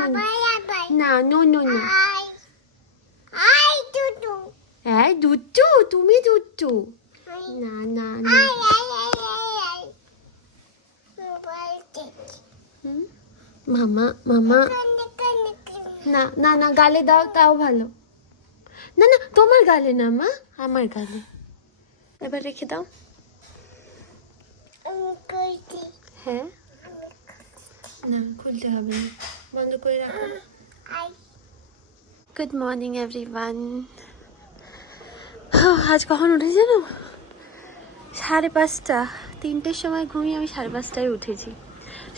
No না no no no হ্যাঁ দুট্টু তুমি দুট্টু না না না মামা মামা না না না গালে দাও তাও ভালো না না তোমার গালে না মা আমার গালে এবার রেখে দাও হ্যাঁ না খুলতে হবে না বন্ধ করে রাখো গুড মর্নিং এভরিওয়ান আজ কখন উঠেছি জানো 5:30 3টের সময় ঘুমিয়ে আমি 5:30টায় উঠেছি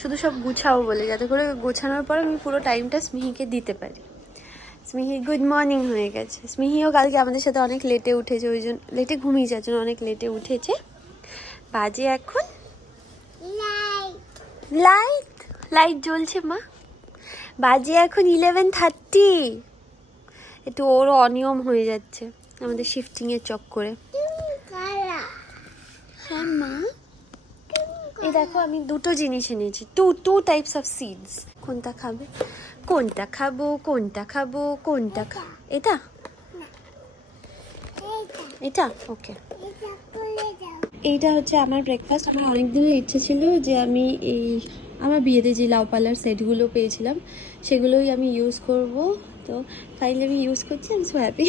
শুধু সব গুছাও বলে যাতে করে গোছানোর পর আমি পুরো টাইমটা স্মিহিকে দিতে পারি স্মিহি গুড মর্নিং হয়ে গেছে স্মিহিও কালকে আমাদের সাথে অনেক লেটে উঠেছে ওই জন্য লেটে ঘুমিয়ে যাওয়ার জন্য অনেক লেটে উঠেছে বাজে এখন লাইট লাইট জ্বলছে মা বাজে এখন 11:30 একটু ওরও অনিয়ম হয়ে যাচ্ছে আমাদের শিফটিংয়ের চক্করে হ্যাঁ মা এই দেখো আমি দুটো জিনিস এনেছি টু টাইপস অফ সিডস কোনটা খাবে কোনটা খাবো কোনটা খাবো কোনটা এটা এটা ওকে এইটা হচ্ছে আমার ব্রেকফাস্ট আমার অনেক দিনের ইচ্ছে ছিল যে আমি এই আমার বিয়েতে যে লাউ পালার সেটগুলো পেয়েছিলাম সেগুলোই আমি ইউজ করব তো ফাইনালি আমি ইউজ করছি আই এম সো হ্যাপি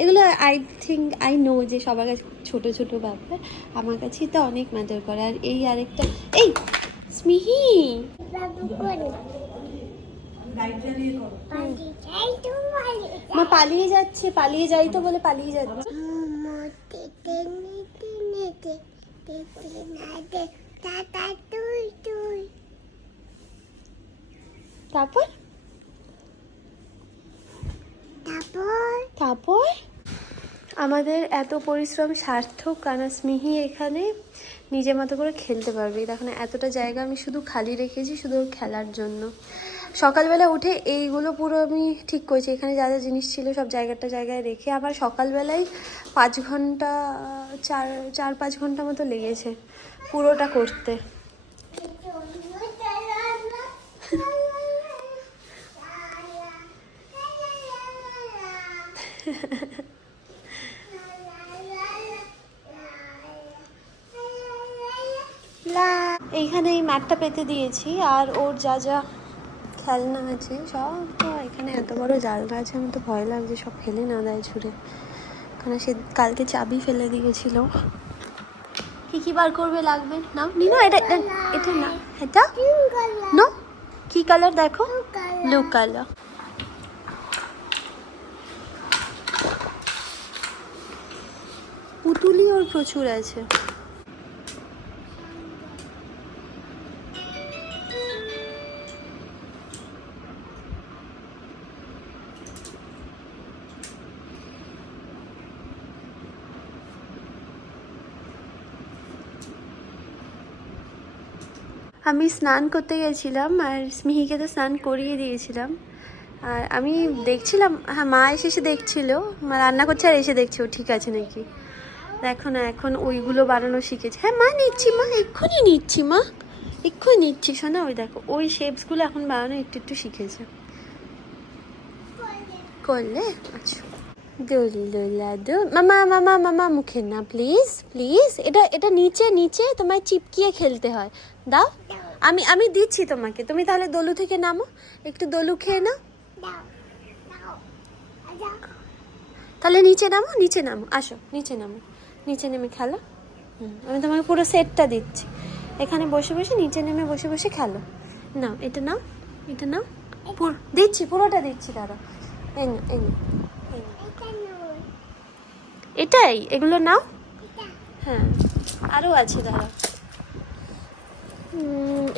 এগুলো আই থিঙ্ক আই নো যে সবার কাছে ছোটো ছোটো ব্যাপার আমার কাছে তো অনেক ম্যাটার করে আর এই আরেকটা এই স্মিহি মা পালিয়ে যাচ্ছে পালিয়ে যাই তো বলে পালিয়ে যাচ্ছে তারপর তারপর আমাদের এত পরিশ্রম সার্থক কারণ স্মিহি এখানে নিজের মতো করে খেলতে পারবে দেখুন এতটা জায়গা আমি শুধু খালি রেখেছি শুধু ওর খেলার জন্য সকালবেলা উঠে এইগুলো পুরো আমি ঠিক করেছি এখানে যা যা জিনিস ছিল সব জায়গায় রেখে আবার সকালবেলায় 5 ঘন্টা 4-5 ঘন্টা মতো লেগেছে পুরোটা করতে এইখানে এই ম্যাটটা পেতে দিয়েছি আর ওর যা যা খেলনা আছে সব তো এখানে এত বড় জালনা আছে আমার তো ভয় লাগছে সব ফেলে না দেয় ছুঁড়ে কারণ সে কালকে চাবি ফেলে দিয়েছিল কি বার করবে লাগবে না নিনো এটা এটা না এটা নো কি কালার দেখো ব্লু কালার পুতুলি ওর প্রচুর আছে আমি স্নান করতে গেছিলাম আর স্মিহিকে তো স্নান করিয়ে দিয়েছিলাম আর আমি দেখছিলাম হ্যাঁ মা এসে দেখছিল মা রান্না করছে আর এসে দেখছে ও ঠিক আছে নাকি দেখো না এখন ওইগুলো বানানো শিখেছে হ্যাঁ মা নিচ্ছি মা এক্ষুনি নিচ্ছি শোনা ওই দেখো ওই শেপসগুলো এখন বানানো একটু শিখেছে করলে আচ্ছা মামা মামা মামা মুখে না প্লিজ এটা নিচে তোমায় চিপকিয়ে খেলতে হয় দাও আমি দিচ্ছি তোমাকে তুমি তাহলে দোলু থেকে নামো একটু দোলু খেয়ে নাও তাহলে নিচে নামো আসো নিচে নেমে খেলো আমি তোমাকে পুরো সেটটা দিচ্ছি এখানে বসে নিচে নেমে বসে খেলো নাও এটা নাও দিচ্ছি পুরোটা দিচ্ছি দাদা এই না এটাই এগুলো নাও হ্যাঁ আরও আছে দাঁড়া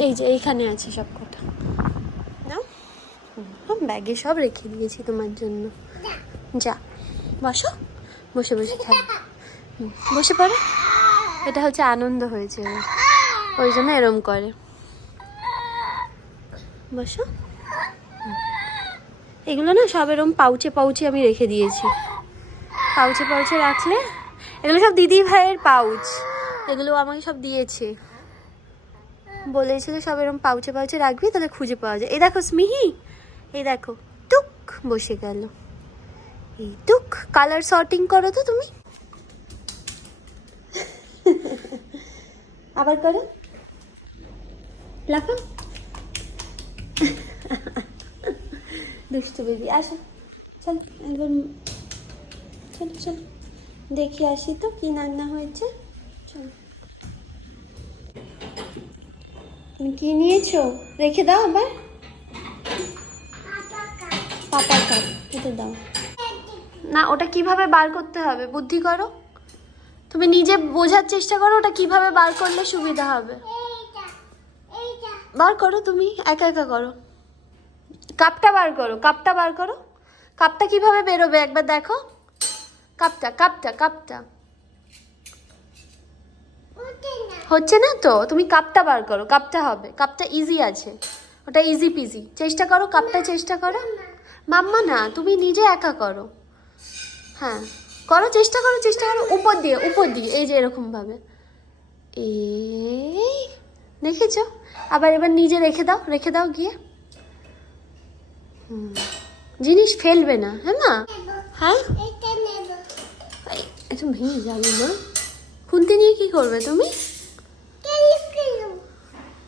এই যে এইখানে আছে সব কটা নাও ব্যাগে সব রেখে দিয়েছি তোমার জন্য যা বসে খেলো বসে পড়ো এটা হচ্ছে আনন্দ হয়েছে ওই জন্য এরম করে বসো এগুলো না সব এরম পাউচে আমি রেখে দিয়েছি পাউচে রাখলে এগুলো সব দিদি ভাইয়ের পাউচ এগুলো আমাকে সব দিয়েছে বলেছিল সব এরকম পাউচে পাউচে রাখবি, তাহলে খুঁজে পাওয়া যায়। এই দেখো স্মিহি, এই দেখো টুক বসে গেল। এই টুক কালার সর্টিং করো তো তুমি, আবার করো, লাফা। দুষ্টু বেবি, আসো চলো একবার, চলো চলো দেখি আসি তো কি রান্না হয়েছে। চলো, তুমি কি নিয়েছো রেখে দাও আবার। পাপার কাপ এটা দাও না, ওটা কিভাবে বার করতে হবে বুদ্ধি করো, তুমি নিজে বোঝার চেষ্টা করো ওটা কিভাবে বার করলে সুবিধা হবে। বার করো তুমি, একা একা করো। কাপটা বার করো, কাপটা বার করো, কাপটা কিভাবে বেরোবে একবার দেখো। কাপটা কাপটা কাপটা হচ্ছে না তো, তুমি কাপটা বার করো, কাপটা হবে, কাপটা ইজি আছে, ওটা ইজি পিজি। চেষ্টা করো, কাপটা চেষ্টা করো। মাম্মা না, তুমি নিজে একা করো। হ্যাঁ করো, চেষ্টা করো, চেষ্টা করো, উপর দিয়ে উপর দিয়ে, এই যে এরকম ভাবে। এই দেখেছো, আবার এবার নিজে রেখে দাও গিয়ে। জিনিস ফেলবে না, হ্যাঁ না? হ্যাঁ এটা ভেঙে যাবে না। খুন্তি নিয়ে কি করবে তুমি?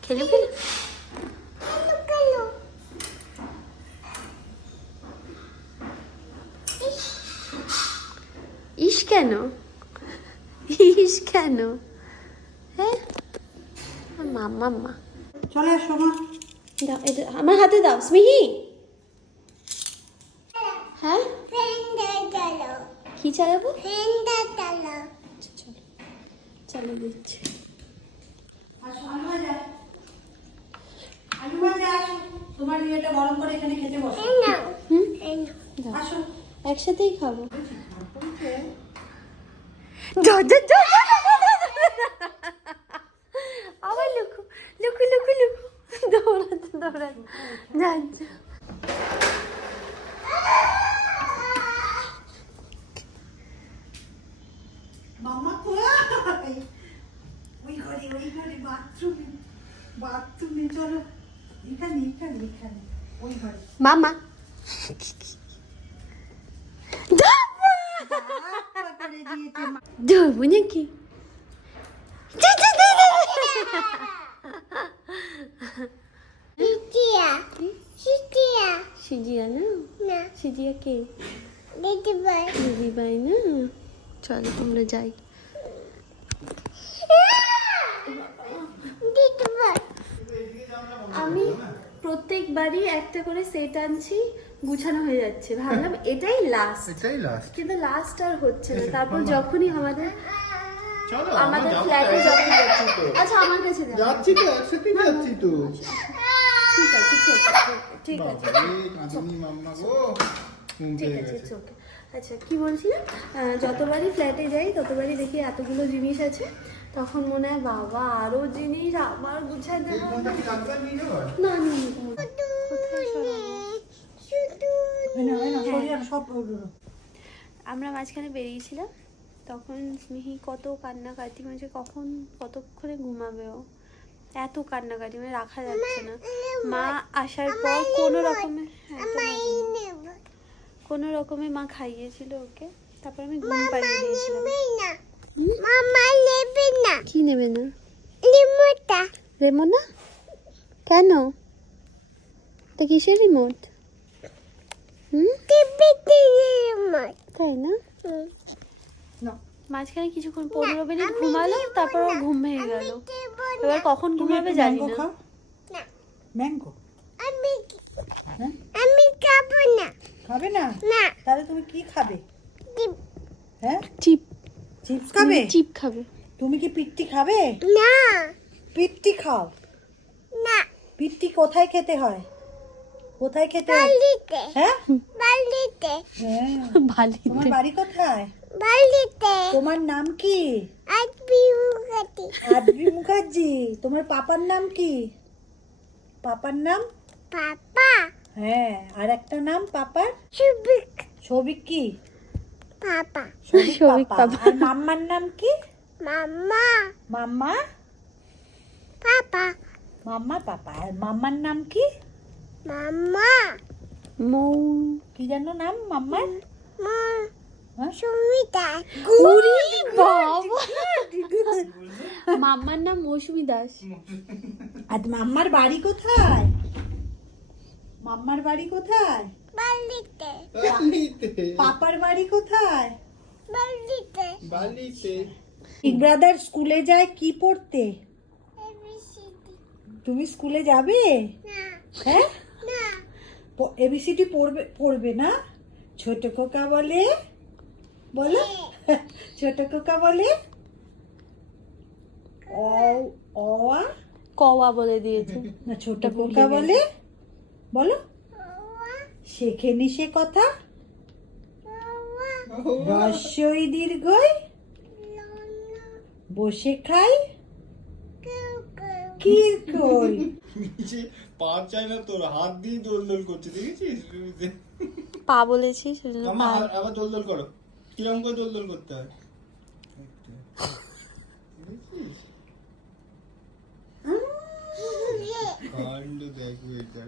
খেলে ফেলে ইস কেন, ইস কেন? হ্যাঁ মাম্মা মা চলে আসো মা। দাও এটা আমার হাতে দাও স্মিহি। হ্যাঁ কি চালাবো? আচ্ছা, চলো চলো দিচ্ছি। আসো আলু ভাজা, আলু ভাজা আসো, তোমার ইয়েটা গরম করে এখানে খেতে বসো। হুম দাও, আসো। একসাথেই খাবো। আবার লুকু লুকু লুকু লুকু, দৌড়াতে দৌড়াতে যাচ্ছে। মাম্মা কোথায়? ওই ঘরে বাথরুমে চলো, এখানে ওই ঘরে। মামা দেবো নাকি? সিজিয়া না, সিজিয়া কে? দিদি ভাই না। চলো আমরা যাই। আমি প্রত্যেকবারই একটা করে সেট আনছি, গুছানো হয়ে যাচ্ছে, ভাবলাম এটাই লাস্ট, কিন্তু লাস্ট আর হচ্ছে না। তারপর যখনই আমাদের ফ্ল্যাটে যখন আচ্ছা আমার কাছে দাও। যাচ্ছি তো, একসাথেই যাচ্ছি তো। ঠিক আছে ঠিক আছে কাঁদিনি মাম্মা গো, ঘুম ঠিক পেয়ে আছে গেছে। ওকে। আচ্ছা কি বলছিলাম, যতবারই ফ্ল্যাটে যাই ততবারই দেখি এতগুলো জিনিস আছে, তখন মনে হয় বাবা আরো জিনিস আমার গুছাতে এই হবে। ফোনটা কি ডাক্তার নিয়ে যাওয়ার? না নিয়ে নিতে হবে। কোথায় সরাবো? সব আমরা মাঝখানে বেরিয়েছিলাম, তখন স্মিহি কত কান্নাকাটি, মানে কখন কতক্ষণে ঘুমাবে ও, এত কান্নাকাটি মানে রাখা যাচ্ছে না। মা আসার পর কোনো রকমে মা খাইয়েছিল ওকে, তারপর আমি ঘুম পাড়িয়ে দিয়েছিলাম। কি নেবে না? রেমোনা কেন? তা কিসের রিমোট? তাই না? মাঝখানে কিছুক্ষণ 15 মিনিট ঘুমালো, তারপর ওর ঘুম ভেঙে গেল। এবার কখন ঘুমাবে জানি না। ম্যাঙ্গো হ্যাঁ? খাবে না? তাহলে তুমি কি খাবে? হ্যাঁ চিপ চিপস খাবে? চিপ খাবে। তুমি কি পিত্তি খাবে? পিত্তি খাও। পিত্তি কোথায় খেতে হয়? কোথায় খেতে হয়? হ্যাঁ হ্যাঁ। বালিতে। তোমার বাড়ি কোথায়? তোমার নাম কি? আদ্রি মুখার্জি। তোমার পাপার নাম কি? পাপার নাম? হ্যাঁ, আর একটা নাম পাপার? সবিক কি? সবিক পাপা। পাপা। আর মাম্মার নাম কি? মাম্মা? মাম্মা পাপা। আর মাম্মার নাম কি? মৌ কি জানো নাম মাম্মার? হ্যাঁ? উরি বাবা, মাম্মার নাম মৌসুমী দাস। আর মাম্মার বাড়ি কোথায়? মাম্মার বাড়ি কোথায়? বালিতে। পাপার বাড়ি কোথায়? বালিতে। বিগ ব্রাদার স্কুলে যায় কি পড়তে? তুমি স্কুলে যাবে? হ্যাঁ, এবিসিডি পড়বে না? ছোট খোকা বলে, বলো। ছোট খোকা বলে অ অ আ? কওয়া বলে দিয়েছে। না, ছোট খোকা বলে, বলো। শেখেনি সে কথা? রস্বই দীর্ঘই বসে খাই কিরকই। নিচে পা চাই না তোর, হাত দিয়ে দোল দোল করছে, দেখেছিস? পা বলেছি সেজন্য মাম্মা পা। আবার দোল দোল করো, কিরকম করে দোল দোল করতে হয়। দেখেছিস? কাণ্ড দেখো এটা।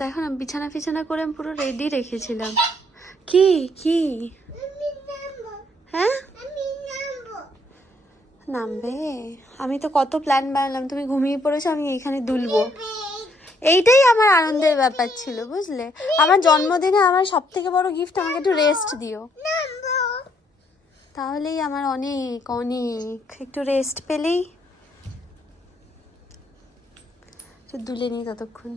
দেখো না, বিছানা ফিছানা করে আমি পুরো রেডি রেখেছিলাম। কি কি হ্যাঁ, নামবে? আমি তো কত প্ল্যান বানালাম, তুমি ঘুমিয়ে পড়েছো, আমি এখানে দুলবো। এইটাই আমার আনন্দের ব্যাপার ছিল, বুঝলে? আমার জন্মদিনে আমার সব থেকে বড় গিফট, আমাকে একটু রেস্ট দিও, তাহলেই আমার অনেক অনেক। একটু রেস্ট পেলেই একটু দুলে নিই ততক্ষণ।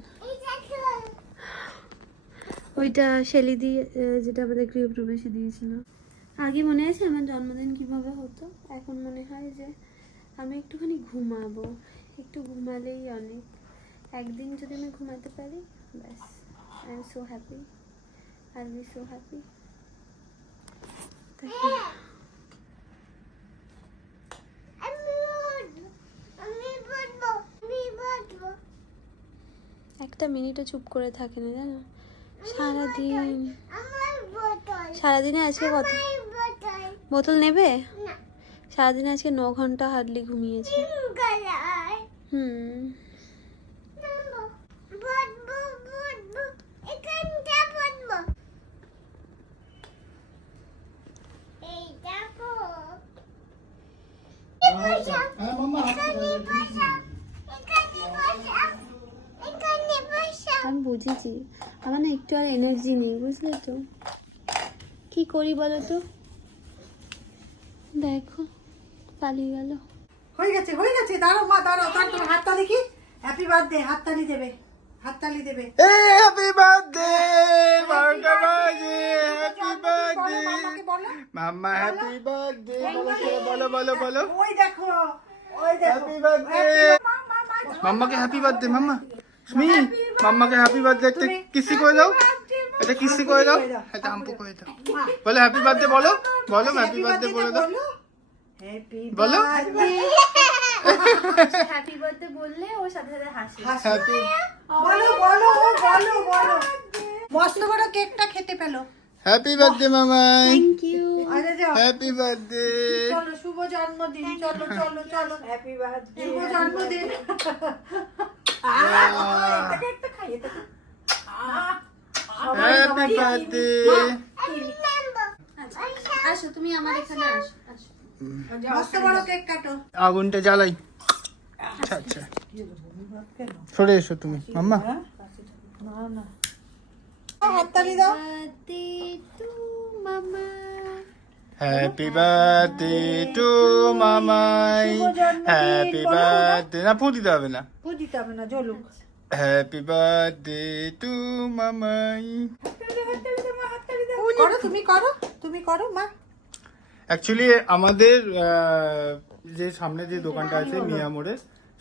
ওইটা শেলি দিয়ে, যেটা আমাদের গৃহ প্রবেশে দিয়েছিল। আগে মনে আছে আমার জন্মদিন কিভাবে হতো? এখন মনে হয় যে আমি একটুখানি ঘুমাবো, একটু ঘুমালেই অনেক। একদিন যদি আমি ঘুমাতে পারি, ব্যাস, I am so happy, I will be so happy. একটা মিনিটও চুপ করে থাকে না, জানো? সারাদিন, সারাদিনে আজকে কত বোতল নেবে? সারাদিনে আজকে 9 ঘন্টা হার্ডলি ঘুমিয়েছে। হুম, হ্যাঁ মাম্মা, আমি বুঝেছি, আমার না একটু আর এনার্জি নেই, বুঝলে তো? কি করি বলো তো? দেখো পালিয়ে গেল। হয়ে গেছে, হয়ে গেছে। দাঁড়াও মা, দাঁড়াও। তার তোমার হাতটা দেখি। হ্যাপি বার্থডে, হাততালি দেবে, হাততালি দেবে। হ্যাপি বার্থডে বারোটা বাজে, হ্যাপি বার্থডে মামাকে বলো। মাম্মা, হ্যাপি বার্থডে বলো বলো বলো। ওই দেখো, ওই দেখো। Happy birthday মাম্মাকে, happy birthday mamma. স্মি, মাম্মাকে happy birthday একটা কিসি করে দাও, এটা কিসি করে দাও, এটা আম্পু করে দাও। বলো হ্যাপি বার্থডে, বলো বলো হ্যাপি বার্থডে বলে দাও, হ্যাপি বলো। হ্যাপি বার্থডে বললে ওর সাথে সাথে হাসি। হ্যাপি বলো বলো বলো বলো। মস্ত বড় কেকটা খেতে পেলো। হ্যাপি বার্থডে মামাই, থ্যাংক ইউ। আরে যাও, হ্যাপি বার্থডে। চলো শুভ জন্মদিন, চলো চলো চলো। হ্যাপি বার্থডে, শুভ জন্মদিন। একটা খাইয়ে তো। Happy birthday. আসো তুমি আমার এখানে আসো, আসো। মস্ত বড় কেক কাটো। আগুনটা জ্বালাই। আচ্ছা আচ্ছা, সরে এসো তুমি মাম্মা। না না, হাততালি দাও। Birthday to mama. Happy birthday to মামাই, হ্যাপি বার্থডে। না ফু দিতে হবে না, ফু দিতে হবে না, জ্বলুক। হ্যাপি বার্থডে টু মামাই। করো, তুমি করো, তুমি করো মা। অ্যাকচুয়ালি আমাদের যে সামনে যে দোকানটা আছে মিয়া মোড়ে,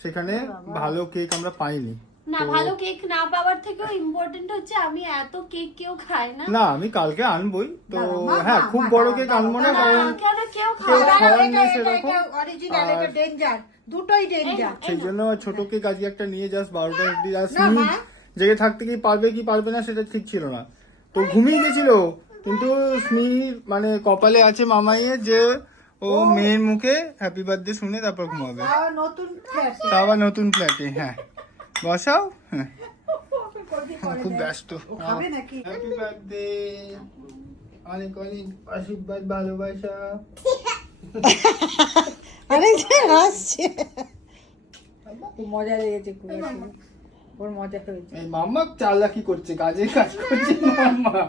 সেখানে ভালো কেক আমরা পাইনি। না, ভালো কেক না পাওয়ার থেকেও ইম্পর্টেন্ট হচ্ছে আমি এত কেক কেউ খাই না। না আমি কালকে আনবই তো। মা, হ্যাঁ, খুব বড় কেক আনবো না, কারণ কেন কেউ কেউ খায় না। খাওয়ার নেই সেরকম। অরিজিনাল, এটা ডেঞ্জার, দুটোই ডেঞ্জার। সেই জন্য ছোট কেক আজকে একটা নিয়ে জাস্ট 12টা অব্দি। আর না, স্মি মা। জেগে থাকতে কি পারবে না সেটা ঠিক ছিল না, তো ঘুমিয়ে গেছিল। কিন্তু স্মি মানে কপালে আছে মামাইয়ের যে ও মেয়ের মুখে হ্যাপি বার্থডে শুনে তারপর ঘুমাবে। আর নতুন flat এ। তা আবার নতুন ফ্ল্যাটে। হ্যাঁ বসাও। হ্যাঁ খুব ব্যস্ত। ও খাবে নাকি? হ্যাপি বার্থডে, অনেক অনেক আশীর্বাদ, ভালোবাসা। আরে যে হাসছে, ও মজা লেগেছে খুব, ওর মজা হয়েছে। এই মাম্মা চালাকি করছে, কাজের কাজ করছে মাম্মা।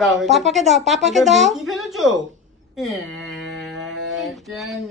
দাও এটা। পাপাকে দাও, পাপাকে এটা দাও। কি ফেলেছো? কেন